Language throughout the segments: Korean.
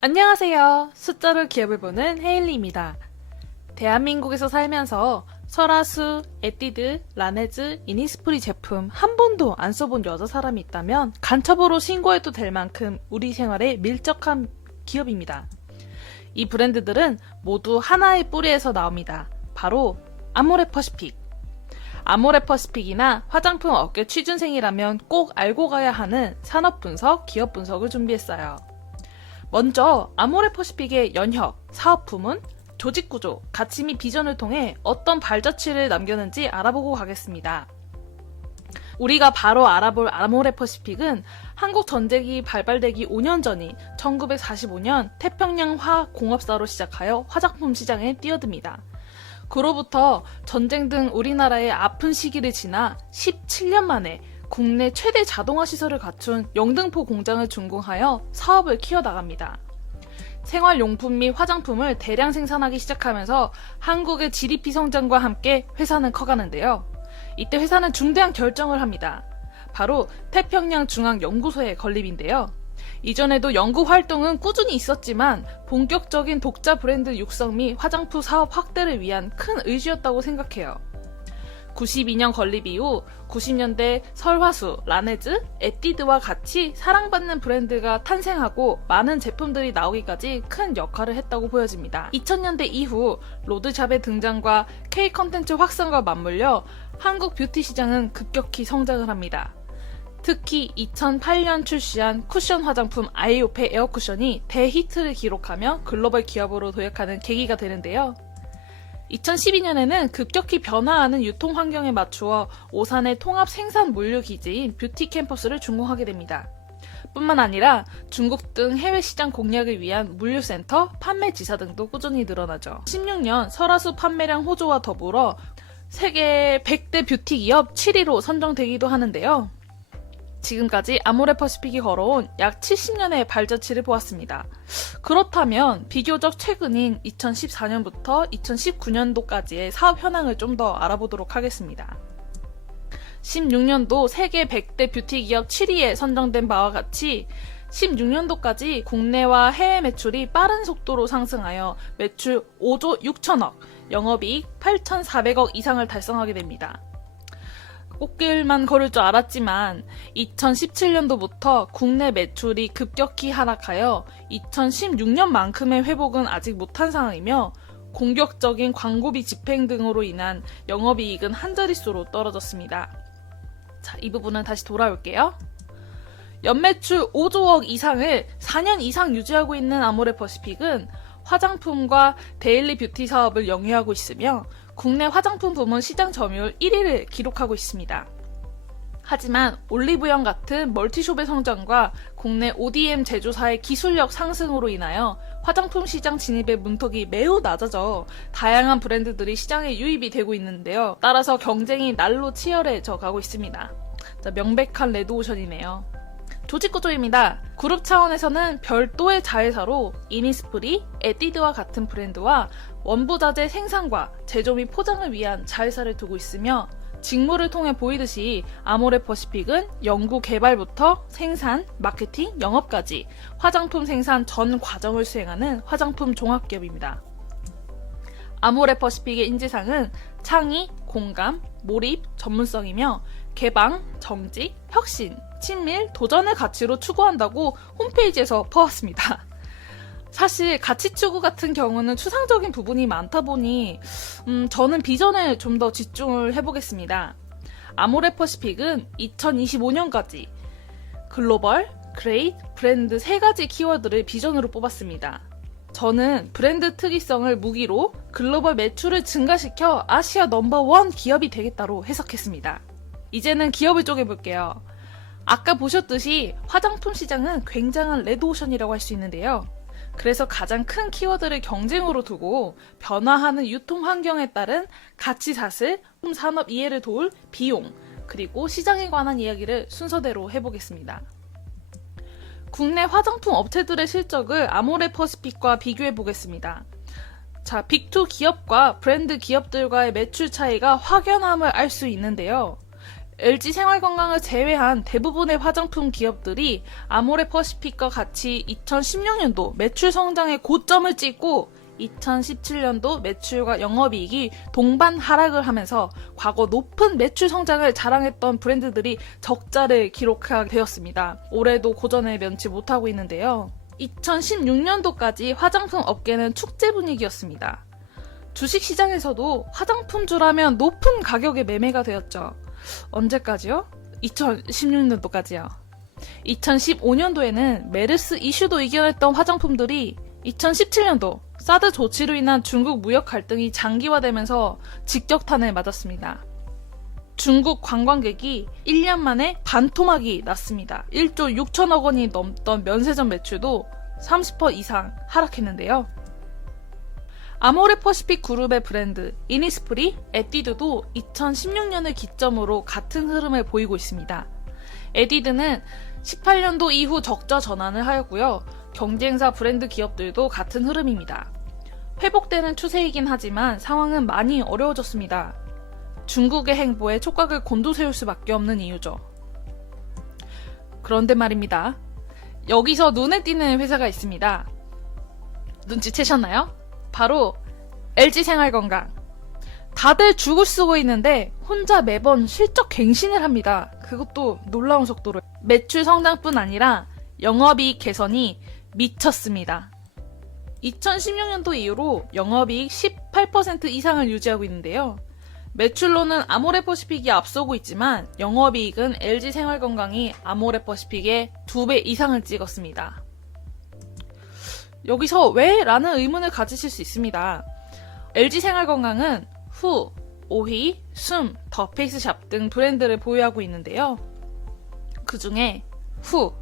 안녕하세요. 숫자로 기업을 보는 헤일리입니다. 대한민국에서 살면서 설화수, 에뛰드, 라네즈, 이니스프리 제품 한 번도 안 써본 여자 사람이 있다면 간첩으로 신고해도 될 만큼 우리 생활에 밀접한 기업입니다. 이 브랜드들은 모두 하나의 뿌리에서 나옵니다. 바로 아모레퍼시픽. 아모레퍼시픽이나 화장품 업계 취준생이라면 꼭 알고 가야 하는 산업 분석, 기업 분석을 준비했어요. 먼저 아모레퍼시픽의 연혁, 사업 부문, 조직 구조, 가치 및 비전을 통해 어떤 발자취를 남겼는지 알아보고 가겠습니다. 우리가 바로 알아볼 아모레퍼시픽은 한국 전쟁이 발발되기 5년 전인 1945년 태평양 화공업사로 시작하여 화장품 시장에 뛰어듭니다. 그로부터 전쟁 등 우리나라의 아픈 시기를 지나 17년 만에 국내 최대 자동화 시설을 갖춘 영등포 공장을 준공하여 사업을 키워나갑니다. 생활용품 및 화장품을 대량 생산하기 시작하면서 한국의 GDP 성장과 함께 회사는 커가는데요. 이때 회사는 중대한 결정을 합니다. 바로 태평양 중앙 연구소의 건립인데요. 이전에도 연구 활동은 꾸준히 있었지만 본격적인 독자 브랜드 육성 및 화장품 사업 확대를 위한 큰 의지였다고 생각해요. 92년 건립 이후 90년대 설화수, 라네즈, 에뛰드와 같이 사랑받는 브랜드가 탄생하고 많은 제품들이 나오기까지 큰 역할을 했다고 보여집니다. 2000년대 이후 로드샵의 등장과 K 컨텐츠 확산과 맞물려 한국 뷰티 시장은 급격히 성장을 합니다. 특히 2008년 출시한 쿠션 화장품 아이오페 에어 쿠션이 대히트를 기록하며 글로벌 기업으로 도약하는 계기가 되는데요. 2012년에는 급격히 변화하는 유통 환경에 맞추어 오산의 통합 생산 물류 기지인 뷰티 캠퍼스를 준공하게 됩니다. 뿐만 아니라 중국 등 해외 시장 공략을 위한 물류센터, 판매 지사 등도 꾸준히 늘어나죠. 16년 설화수 판매량 호조와 더불어 세계 100대 뷰티 기업 7위로 선정되기도 하는데요. 지금까지 아모레퍼시픽이 걸어온 약 70년의 발자취를 보았습니다. 그렇다면 비교적 최근인 2014년부터 2019년도까지의 사업 현황을 좀 더 알아보도록 하겠습니다. 16년도 세계 100대 뷰티 기업 7위에 선정된 바와 같이 16년도까지 국내와 해외 매출이 빠른 속도로 상승하여 매출 5조 6천억, 영업이익 8,400억 이상을 달성하게 됩니다. 꽃길만 걸을 줄 알았지만 2017년도부터 국내 매출이 급격히 하락하여 2016년만큼의 회복은 아직 못한 상황이며 공격적인 광고비 집행 등으로 인한 영업이익은 한 자릿수로 떨어졌습니다. 자, 이 부분은 다시 돌아올게요. 연매출 5조억 이상을 4년 이상 유지하고 있는 아모레퍼시픽은 화장품과 데일리 뷰티 사업을 영위하고 있으며 국내 화장품 부문 시장 점유율 1위를 기록하고 있습니다. 하지만 올리브영 같은 멀티숍의 성장과 국내 ODM 제조사의 기술력 상승으로 인하여 화장품 시장 진입의 문턱이 매우 낮아져 다양한 브랜드들이 시장에 유입이 되고 있는데요. 따라서 경쟁이 날로 치열해져 가고 있습니다. 자, 명백한 레드오션이네요. 조직 구조입니다. 그룹 차원에서는 별도의 자회사로 이니스프리, 에뛰드와 같은 브랜드와 원부자재 생산과 제조 및 포장을 위한 자회사를 두고 있으며 직무를 통해 보이듯이 아모레퍼시픽은 연구 개발부터 생산, 마케팅, 영업까지 화장품 생산 전 과정을 수행하는 화장품 종합기업입니다. 아모레퍼시픽의 인지상은 창의, 공감, 몰입, 전문성이며 개방, 정직, 혁신, 친밀, 도전의 가치로 추구한다고 홈페이지에서 퍼왔습니다. 사실 가치 추구 같은 경우는 추상적인 부분이 많다 보니 음, 저는 비전에 좀 더 집중을 해보겠습니다. 아모레퍼시픽은 2025년까지 글로벌, 그레이트, 브랜드 세 가지 키워드를 비전으로 뽑았습니다. 저는 브랜드 특이성을 무기로 글로벌 매출을 증가시켜 아시아 넘버원 기업이 되겠다로 해석했습니다. 이제는 기업을 쪼개볼게요. 아까 보셨듯이 화장품 시장은 굉장한 레드오션이라고 할 수 있는데요. 그래서 가장 큰 키워드를 경쟁으로 두고 변화하는 유통 환경에 따른 가치 사슬, 산업 이해를 도울 비용, 그리고 시장에 관한 이야기를 순서대로 해보겠습니다. 국내 화장품 업체들의 실적을 아모레퍼시픽과 비교해 보겠습니다. 자, 빅2 기업과 브랜드 기업들과의 매출 차이가 확연함을 알 수 있는데요. LG 생활건강을 제외한 대부분의 화장품 기업들이 아모레 퍼시픽과 같이 2016년도 매출 성장의 고점을 찍고 2017년도 매출과 영업이익이 동반 하락을 하면서 과거 높은 매출 성장을 자랑했던 브랜드들이 적자를 기록하게 되었습니다. 올해도 고전을 면치 못하고 있는데요. 2016년도까지 화장품 업계는 축제 분위기였습니다. 주식 시장에서도 화장품주라면 높은 가격에 매매가 되었죠. 언제까지요? 2016년도까지요. 2015년도에는 메르스 이슈도 이겨냈던 화장품들이 2017년도 사드 조치로 인한 중국 무역 갈등이 장기화되면서 직격탄을 맞았습니다. 중국 관광객이 1년 만에 반토막이 났습니다. 1조 6천억 원이 넘던 면세점 매출도 30% 이상 하락했는데요. 아모레 퍼시픽 그룹의 브랜드 이니스프리, 에뛰드도 2016년을 기점으로 같은 흐름을 보이고 있습니다. 에뛰드는 18년도 이후 적자 전환을 하였고요. 경쟁사 브랜드 기업들도 같은 흐름입니다. 회복되는 추세이긴 하지만 상황은 많이 어려워졌습니다. 중국의 행보에 촉각을 곤두세울 수밖에 없는 이유죠. 그런데 말입니다. 여기서 눈에 띄는 회사가 있습니다. 눈치채셨나요? 바로 LG 생활건강. 다들 죽을 쓰고 있는데 혼자 매번 실적 갱신을 합니다. 그것도 놀라운 속도로. 매출 성장뿐 아니라 영업이익 개선이 미쳤습니다. 2016년도 이후로 영업이익 18% 이상을 유지하고 있는데요. 매출로는 아모레퍼시픽이 앞서고 있지만 영업이익은 LG 생활건강이 아모레퍼시픽의 2배 이상을 찍었습니다. 여기서 왜? 라는 의문을 가지실 수 있습니다. LG 생활건강은 후, 오희, 숨, 더 페이스샵 등 브랜드를 보유하고 있는데요. 그 중에 후,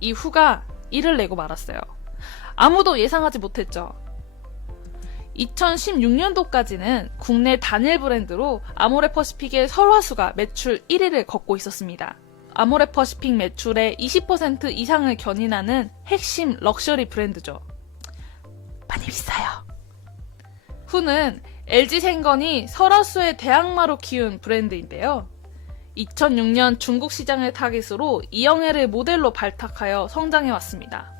이 후가 이를 내고 말았어요. 아무도 예상하지 못했죠. 2016년도까지는 국내 단일 브랜드로 아모레 퍼시픽의 설화수가 매출 1위를 걷고 있었습니다. 아모레 퍼시픽 매출의 20% 이상을 견인하는 핵심 럭셔리 브랜드죠. 많이 비싸요. 후는 LG 생건이 설화수의 대항마로 키운 브랜드인데요. 2006년 중국 시장을 타깃으로 이영애를 모델로 발탁하여 성장해 왔습니다.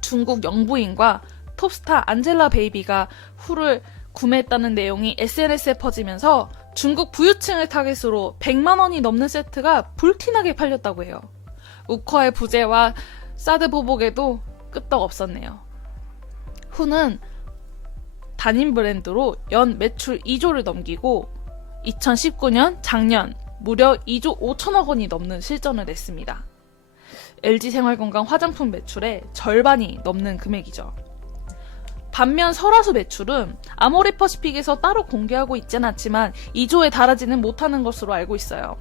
중국 영부인과 톱스타 안젤라 베이비가 후를 구매했다는 내용이 SNS에 퍼지면서 중국 부유층을 타깃으로 100만 원이 넘는 세트가 불티나게 팔렸다고 해요. 우커의 부재와 사드 보복에도 끄떡 없었네요. 후는 단임 브랜드로 연 매출 2조를 넘기고 2019년 작년 무려 2조 5천억 원이 넘는 실전을 냈습니다. LG 생활건강 화장품 매출의 절반이 넘는 금액이죠. 반면 설화수 매출은 아모레 퍼시픽에서 따로 공개하고 있진 않지만 2조에 달하지는 못하는 것으로 알고 있어요.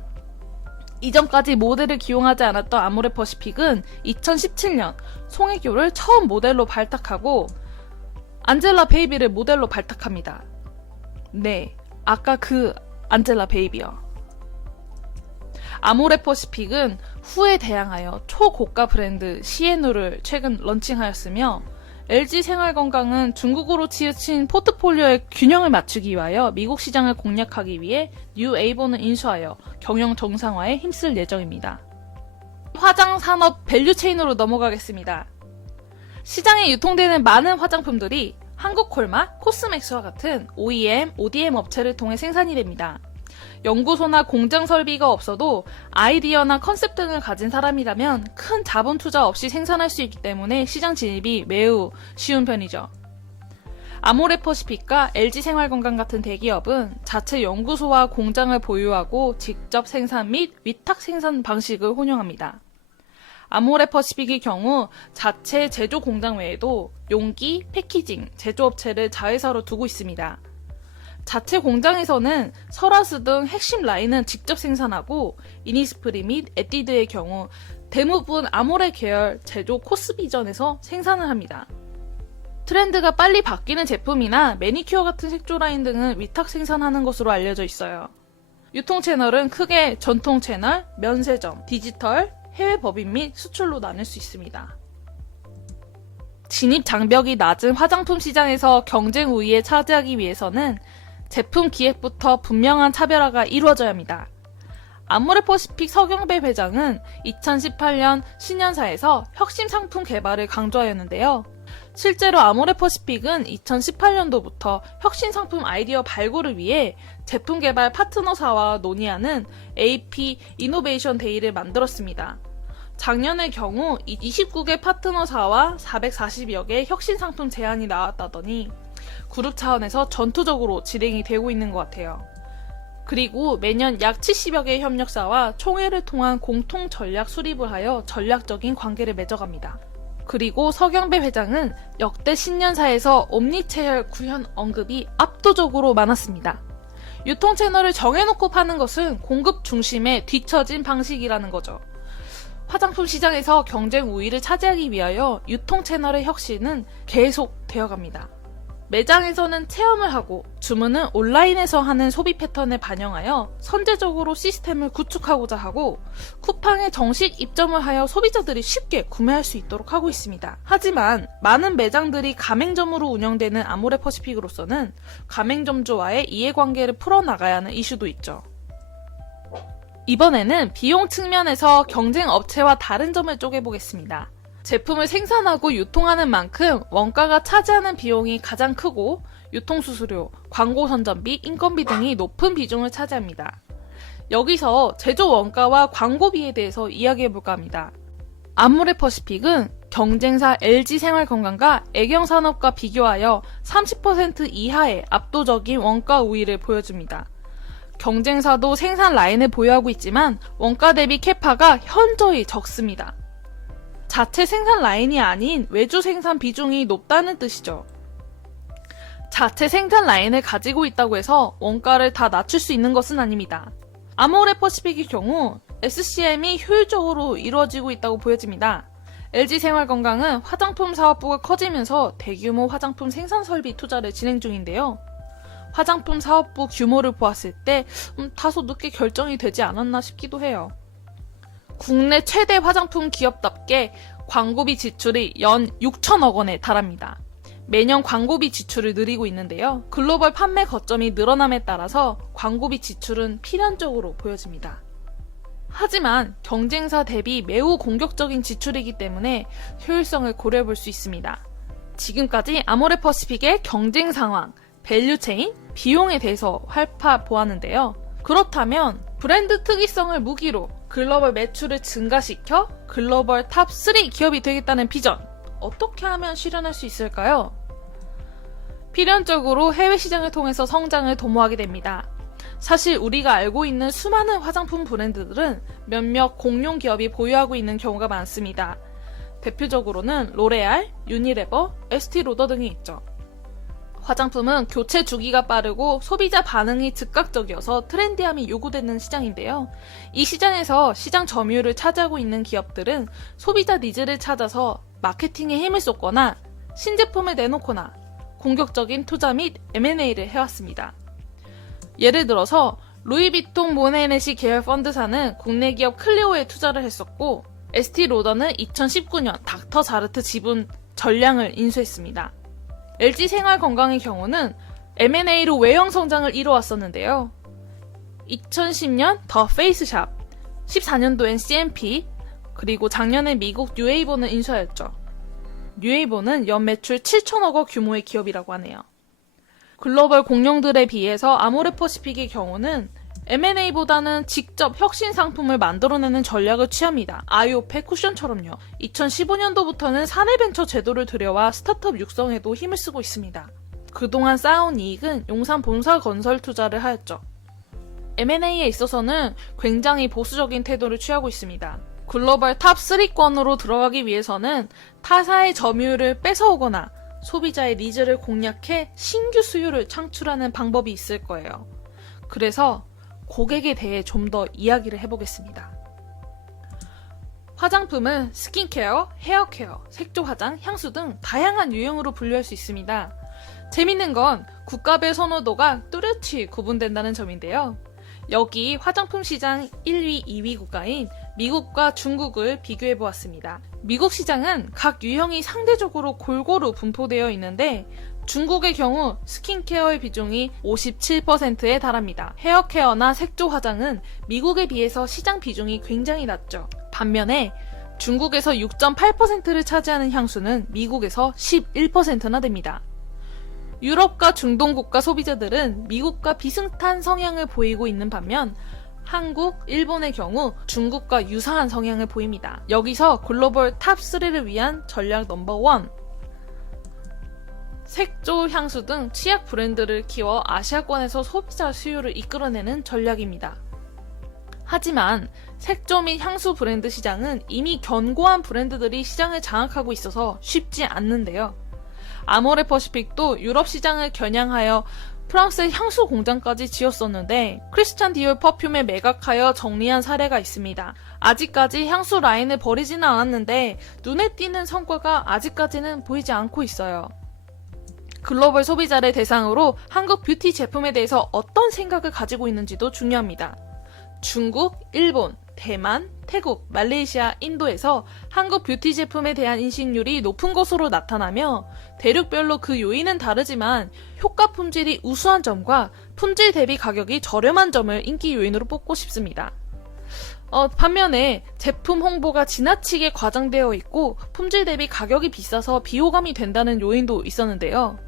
이전까지 모델을 기용하지 않았던 아모레 퍼시픽은 2017년 송혜교를 처음 모델로 발탁하고 안젤라 베이비를 모델로 발탁합니다. 네, 아까 그 안젤라 베이비요. 아모레 퍼시픽은 후에 대항하여 초고가 브랜드 시에누를 최근 런칭하였으며 LG 생활건강은 중국으로 치우친 포트폴리오의 균형을 맞추기 위하여 미국 시장을 공략하기 위해 뉴 에이본을 인수하여 경영 정상화에 힘쓸 예정입니다. 화장 산업 밸류 체인으로 넘어가겠습니다. 시장에 유통되는 많은 화장품들이 한국콜마, 코스맥스와 같은 OEM, ODM 업체를 통해 생산이 됩니다. 연구소나 공장 설비가 없어도 아이디어나 컨셉 등을 가진 사람이라면 큰 자본 투자 없이 생산할 수 있기 때문에 시장 진입이 매우 쉬운 편이죠. 아모레 퍼시픽과 LG 생활건강 같은 대기업은 자체 연구소와 공장을 보유하고 직접 생산 및 위탁 생산 방식을 혼용합니다. 아모레 퍼시픽의 경우 자체 제조 공장 외에도 용기, 패키징, 제조업체를 자회사로 두고 있습니다. 자체 공장에서는 설화수 등 핵심 라인은 직접 생산하고 이니스프리 및 에뛰드의 경우 대부분 아모레 계열 제조 코스비전에서 생산을 합니다. 트렌드가 빨리 바뀌는 제품이나 매니큐어 같은 색조 라인 등은 위탁 생산하는 것으로 알려져 있어요. 유통 채널은 크게 전통 채널, 면세점, 디지털, 해외 법인 및 수출로 나눌 수 있습니다. 진입 장벽이 낮은 화장품 시장에서 경쟁 우위에 차지하기 위해서는 제품 기획부터 분명한 차별화가 이루어져야 합니다. 아모레퍼시픽 서경배 회장은 2018년 신년사에서 혁신 상품 개발을 강조하였는데요. 실제로 아모레퍼시픽은 2018년도부터 혁신 상품 아이디어 발굴을 위해 제품 개발 파트너사와 논의하는 AP 이노베이션 데이를 만들었습니다. 작년의 경우 29개 파트너사와 440여 개의 혁신 상품 제안이 나왔다더니 그룹 차원에서 전투적으로 진행이 되고 있는 것 같아요. 그리고 매년 약 70여 개의 협력사와 총회를 통한 공통 전략 수립을 하여 전략적인 관계를 맺어갑니다. 그리고 서경배 회장은 역대 신년사에서 옴니체열 구현 언급이 압도적으로 많았습니다. 유통 채널을 정해놓고 파는 것은 공급 중심의 뒤처진 방식이라는 거죠. 화장품 시장에서 경쟁 우위를 차지하기 위하여 유통 채널의 혁신은 계속 되어 갑니다. 매장에서는 체험을 하고 주문은 온라인에서 하는 소비 패턴을 반영하여 선제적으로 시스템을 구축하고자 하고 쿠팡에 정식 입점을 하여 소비자들이 쉽게 구매할 수 있도록 하고 있습니다. 하지만 많은 매장들이 가맹점으로 운영되는 아모레퍼시픽으로서는 가맹점주와의 이해관계를 풀어나가야 하는 이슈도 있죠. 이번에는 비용 측면에서 경쟁 업체와 다른 점을 쪼개보겠습니다. 제품을 생산하고 유통하는 만큼 원가가 차지하는 비용이 가장 크고 유통수수료, 광고 선전비, 인건비 등이 높은 비중을 차지합니다. 여기서 제조 원가와 광고비에 대해서 이야기해볼까 합니다. 아모레퍼시픽은 경쟁사 LG생활건강과 애경산업과 비교하여 30% 이하의 압도적인 원가 우위를 보여줍니다. 경쟁사도 생산 라인을 보유하고 있지만 원가 대비 캐파가 현저히 적습니다. 자체 생산 라인이 아닌 외주 생산 비중이 높다는 뜻이죠. 자체 생산 라인을 가지고 있다고 해서 원가를 다 낮출 수 있는 것은 아닙니다. 아모레퍼시픽의 경우 SCM이 효율적으로 이루어지고 있다고 보여집니다. LG생활건강은 화장품 사업부가 커지면서 대규모 화장품 생산 설비 투자를 진행 중인데요. 화장품 사업부 규모를 보았을 때 음, 다소 늦게 결정이 되지 않았나 싶기도 해요. 국내 최대 화장품 기업답게 광고비 지출이 연 6천억 원에 달합니다. 매년 광고비 지출을 늘리고 있는데요. 글로벌 판매 거점이 늘어남에 따라서 광고비 지출은 필연적으로 보여집니다. 하지만 경쟁사 대비 매우 공격적인 지출이기 때문에 효율성을 고려해 볼 수 있습니다. 지금까지 아모레퍼시픽의 경쟁 상황, 밸류체인, 비용에 대해서 활파 보았는데요. 그렇다면 브랜드 특이성을 무기로 글로벌 매출을 증가시켜 글로벌 탑3 기업이 되겠다는 비전 어떻게 하면 실현할 수 있을까요? 필연적으로 해외 시장을 통해서 성장을 도모하게 됩니다. 사실 우리가 알고 있는 수많은 화장품 브랜드들은 몇몇 공룡 기업이 보유하고 있는 경우가 많습니다. 대표적으로는 로레알, 유니레버, 에스티 로더 등이 있죠. 화장품은 교체 주기가 빠르고 소비자 반응이 즉각적이어서 트렌디함이 요구되는 시장인데요. 이 시장에서 시장 점유율을 차지하고 있는 기업들은 소비자 니즈를 찾아서 마케팅에 힘을 쏟거나 신제품을 내놓거나 공격적인 투자 및 M&A를 해왔습니다. 예를 들어서 루이비통 모네네시 계열 펀드사는 국내 기업 클리오에 투자를 했었고 에스티 로더는 2019년 닥터 자르트 지분 전량을 인수했습니다. LG 생활 건강의 경우는 M&A로 외형 성장을 이뤄왔었는데요. 2010년 더 페이스샵, 14년도엔 CMP, 그리고 작년에 미국 뉴에이버는 인수하였죠. 뉴에이버는 연 매출 7천억 원 규모의 기업이라고 하네요. 글로벌 공룡들에 비해서 아모레퍼시픽의 경우는 M&A보다는 직접 혁신 상품을 만들어내는 전략을 취합니다. 아이오페 쿠션처럼요. 2015년도부터는 사내 벤처 제도를 들여와 스타트업 육성에도 힘을 쓰고 있습니다. 그동안 쌓아온 이익은 용산 본사 건설 투자를 하였죠. M&A에 있어서는 굉장히 보수적인 태도를 취하고 있습니다. 글로벌 탑 3권으로 들어가기 위해서는 타사의 점유율을 뺏어오거나 소비자의 니즈를 공략해 신규 수요를 창출하는 방법이 있을 거예요. 그래서 고객에 대해 좀 더 이야기를 해보겠습니다. 화장품은 스킨케어, 헤어케어, 색조 화장, 향수 등 다양한 유형으로 분류할 수 있습니다. 재밌는 건 국가별 선호도가 뚜렷이 구분된다는 점인데요. 여기 화장품 시장 1위, 2위 국가인 미국과 중국을 비교해 보았습니다. 미국 시장은 각 유형이 상대적으로 골고루 분포되어 있는데 중국의 경우 스킨케어의 비중이 57%에 달합니다. 헤어케어나 색조 화장은 미국에 비해서 시장 비중이 굉장히 낮죠. 반면에 중국에서 6.8%를 차지하는 향수는 미국에서 11%나 됩니다. 유럽과 중동 국가 소비자들은 미국과 비슷한 성향을 보이고 있는 반면 한국, 일본의 경우 중국과 유사한 성향을 보입니다. 여기서 글로벌 탑 3를 위한 전략 넘버 1. 색조, 향수 등 치약 브랜드를 키워 아시아권에서 소비자 수요를 이끌어내는 전략입니다. 하지만 색조 및 향수 브랜드 시장은 이미 견고한 브랜드들이 시장을 장악하고 있어서 쉽지 않는데요. 아모레 퍼시픽도 유럽 시장을 겨냥하여 프랑스의 향수 공장까지 지었었는데 크리스찬 디올 퍼퓸에 매각하여 정리한 사례가 있습니다. 아직까지 향수 라인을 버리지는 않았는데 눈에 띄는 성과가 아직까지는 보이지 않고 있어요. 글로벌 소비자를 대상으로 한국 뷰티 제품에 대해서 어떤 생각을 가지고 있는지도 중요합니다. 중국, 일본, 대만, 태국, 말레이시아, 인도에서 한국 뷰티 제품에 대한 인식률이 높은 것으로 나타나며 대륙별로 그 요인은 다르지만 효과 품질이 우수한 점과 품질 대비 가격이 저렴한 점을 인기 요인으로 뽑고 싶습니다. 어, 반면에 제품 홍보가 지나치게 과장되어 있고 품질 대비 가격이 비싸서 비호감이 된다는 요인도 있었는데요.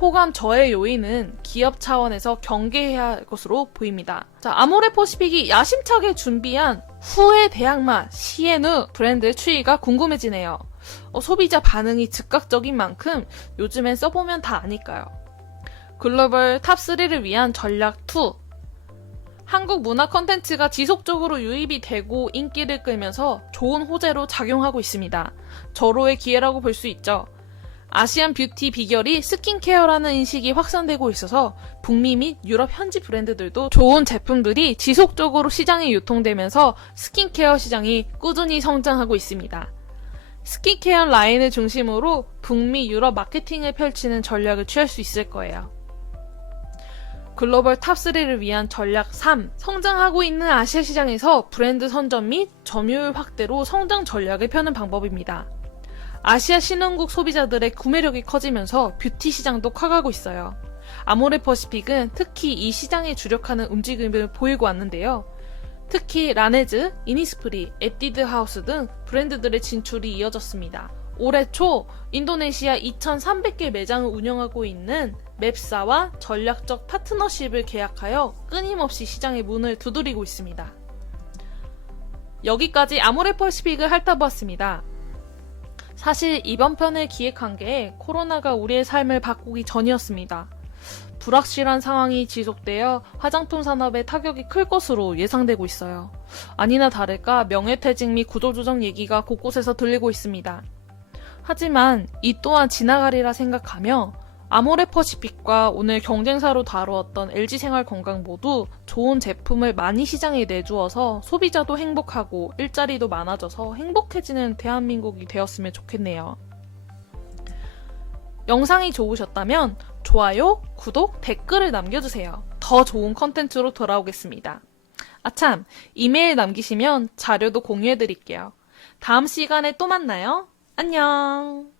호감 저해 요인은 기업 차원에서 경계해야 할 것으로 보입니다. 자, 아모레 퍼시픽이 야심차게 준비한 후회 대항마 시에누 브랜드 추이가 궁금해지네요. 어, 소비자 반응이 즉각적인 만큼 요즘엔 써보면 다 아니까요. 글로벌 탑3를 위한 전략 2. 한국 문화 컨텐츠가 지속적으로 유입이 되고 인기를 끌면서 좋은 호재로 작용하고 있습니다. 절호의 기회라고 볼 수 있죠. 아시안 뷰티 비결이 스킨케어라는 인식이 확산되고 있어서 북미 및 유럽 현지 브랜드들도 좋은 제품들이 지속적으로 시장에 유통되면서 스킨케어 시장이 꾸준히 성장하고 있습니다. 스킨케어 라인을 중심으로 북미 유럽 마케팅을 펼치는 전략을 취할 수 있을 거예요. 글로벌 탑3를 위한 전략 3. 성장하고 있는 아시아 시장에서 브랜드 선점 및 점유율 확대로 성장 전략을 펴는 방법입니다. 아시아 신흥국 소비자들의 구매력이 커지면서 뷰티 시장도 커가고 있어요. 아모레 퍼시픽은 특히 이 시장에 주력하는 움직임을 보이고 왔는데요. 특히 라네즈, 이니스프리, 에뛰드 하우스 등 브랜드들의 진출이 이어졌습니다. 올해 초 인도네시아 2,300개 매장을 운영하고 있는 맵사와 전략적 파트너십을 계약하여 끊임없이 시장의 문을 두드리고 있습니다. 여기까지 아모레 퍼시픽을 핥아보았습니다. 사실 이번 편을 기획한 게 코로나가 우리의 삶을 바꾸기 전이었습니다. 불확실한 상황이 지속되어 화장품 산업에 타격이 클 것으로 예상되고 있어요. 아니나 다를까 명예퇴직 및 구조조정 얘기가 곳곳에서 들리고 있습니다. 하지만 이 또한 지나가리라 생각하며 아모레 퍼시픽과 오늘 경쟁사로 다루었던 LG생활건강 모두 좋은 제품을 많이 시장에 내주어서 소비자도 행복하고 일자리도 많아져서 행복해지는 대한민국이 되었으면 좋겠네요. 영상이 좋으셨다면 좋아요, 구독, 댓글을 남겨주세요. 더 좋은 컨텐츠로 돌아오겠습니다. 아참, 이메일 남기시면 자료도 공유해드릴게요. 다음 시간에 또 만나요. 안녕!